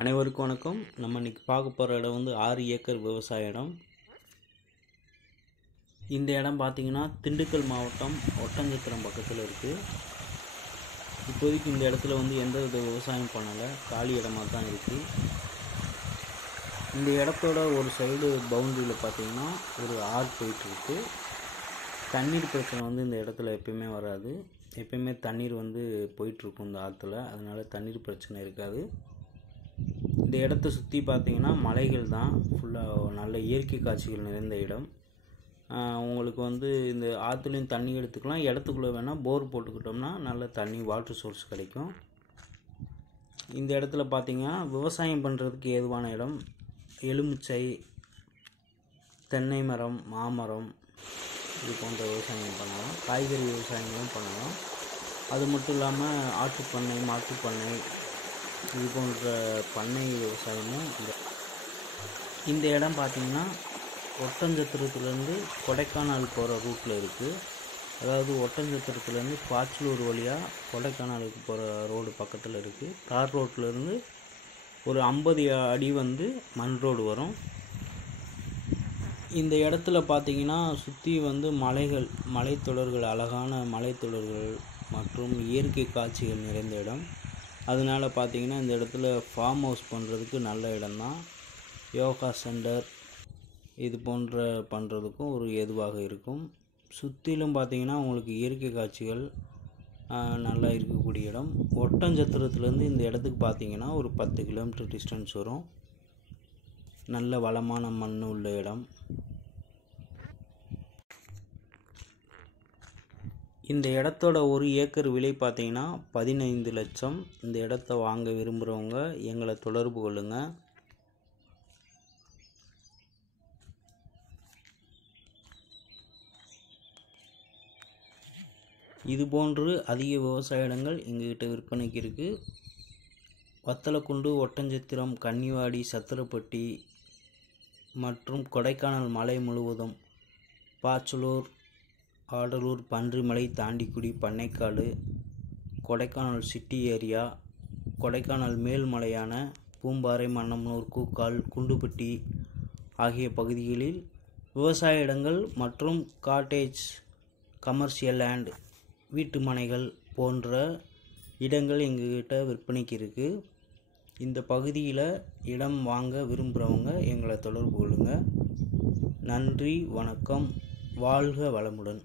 அனைவருக்கும் வணக்கம். நம்ம இன்னைக்கு பார்க்க போகிற இடம் வந்து 6 ஏக்கர் விவசாய இடம். இந்த இடம் பார்த்திங்கன்னா திண்டுக்கல் மாவட்டம் ஒட்டஞ்சத்திரம் பக்கத்தில் இருக்குது. இப்போதைக்கு இந்த இடத்துல வந்து எந்த வித விவசாயம் பண்ணலை, காலி இடமாக தான் இருக்குது. இந்த இடத்தோட ஒரு சைடு பவுண்டரியில் பார்த்திங்கன்னா ஒரு ஆறு போயிட்டுருக்கு. தண்ணீர் பிரச்சனை வந்து இந்த இடத்துல எப்பயுமே வராது. எப்பயுமே தண்ணீர் வந்து போயிட்டுருக்கும் இந்த ஆற்றுல, அதனால் தண்ணீர் பிரச்சனை இருக்காது. இந்த இடத்த சுற்றி பார்த்தீங்கன்னா மலைகள் தான், ஃபுல்லாக நல்ல இயற்கை காட்சிகள் நிறைந்த இடம். உங்களுக்கு வந்து இந்த ஆற்றுலையும் தண்ணி எடுத்துக்கலாம். இடத்துக்குள்ளே வேணால் போர் போட்டுக்கிட்டோம்னா நல்ல தண்ணி வாட்டர் சோர்ஸ் கிடைக்கும். இந்த இடத்துல பார்த்தீங்கன்னா விவசாயம் பண்ணுறதுக்கு ஏதுவான இடம். எலுமிச்சை, தென்னை மரம், மாமரம் இது போன்ற விவசாயம் பண்ணலாம். காய்கறி விவசாயங்களும் பண்ணலாம். அது மட்டும் இல்லாமல் ஆட்டுப்பண்ணை, மாட்டுப்பண்ணை இது போன்ற பண்ணை விவசாயமும் இந்த இடம் பார்த்திங்கன்னா ஒட்டஞ்சத்திரத்துலேருந்து கொடைக்கானல் போகிற ரூட்டில் இருக்குது. அதாவது ஒட்டஞ்சத்திரத்துலேருந்து பாச்சலூர் வழியாக கொடைக்கானலுக்கு போகிற ரோடு பக்கத்தில் இருக்குது. தார் ரோட்லேருந்து ஒரு 50 அடி வந்து மண் ரோடு வரும். இந்த இடத்துல பார்த்திங்கன்னா சுற்றி வந்து மலைகள், மலைத்தொடர்கள், அழகான மலைத்தொடர்கள் மற்றும் இயற்கை காட்சிகள் நிறைந்த இடம். அதனால் பார்த்திங்கன்னா இந்த இடத்துல ஃபார்ம் ஹவுஸ் பண்ணுறதுக்கு நல்ல இடம்தான். யோகா சென்டர் இது போன்ற பண்ணுறதுக்கும் ஒரு ஏதுவாக இருக்கும். சுற்றிலும் பார்த்திங்கன்னா உங்களுக்கு இயற்கை காட்சிகள் நல்லா இருக்கக்கூடிய இடம். ஒட்டஞ்சத்திரத்துலேருந்து இந்த இடத்துக்கு பார்த்திங்கன்னா ஒரு 10 கிலோமீட்டர் டிஸ்டன்ஸ் வரும். நல்ல வளமான மண் உள்ள இடம். இந்த இடத்தோட ஒரு ஏக்கர் விலை பார்த்தீங்கன்னா 15 லட்சம். இந்த இடத்த வாங்க விரும்புகிறவங்க எங்களை தொடர்பு கொள்ளுங்க. இதுபோன்று அதிக விவசாய இடங்கள் எங்ககிட்ட விற்பனைக்கு இருக்குது. வத்தலக்குண்டு, ஒட்டஞ்சத்திரம், கன்னிவாடி, சத்திரப்பட்டி மற்றும் கொடைக்கானல் மலை முழுவதும், பாச்சலூர், ஆடலூர், பன்றிமலை, தாண்டிக்குடி, பண்ணைக்காடு, கொடைக்கானல் சிட்டி ஏரியா, கொடைக்கானல் மேல்மலையான பூம்பாறை, மன்னம்னூர், கூக்கால், குண்டுப்பட்டி ஆகிய பகுதிகளில் விவசாய இடங்கள் மற்றும் காட்டேஜ், கமர்ஷியல் லேண்ட், வீட்டு மனைகள் போன்ற இடங்கள் எங்ககிட்ட விற்பனைக்கு இருக்குது. இந்த பகுதியில் இடம் வாங்க விரும்புகிறவங்க எங்களை தொடர்பு கொள்ளுங்கள். நன்றி, வணக்கம், வாழ்க வளமுடன்.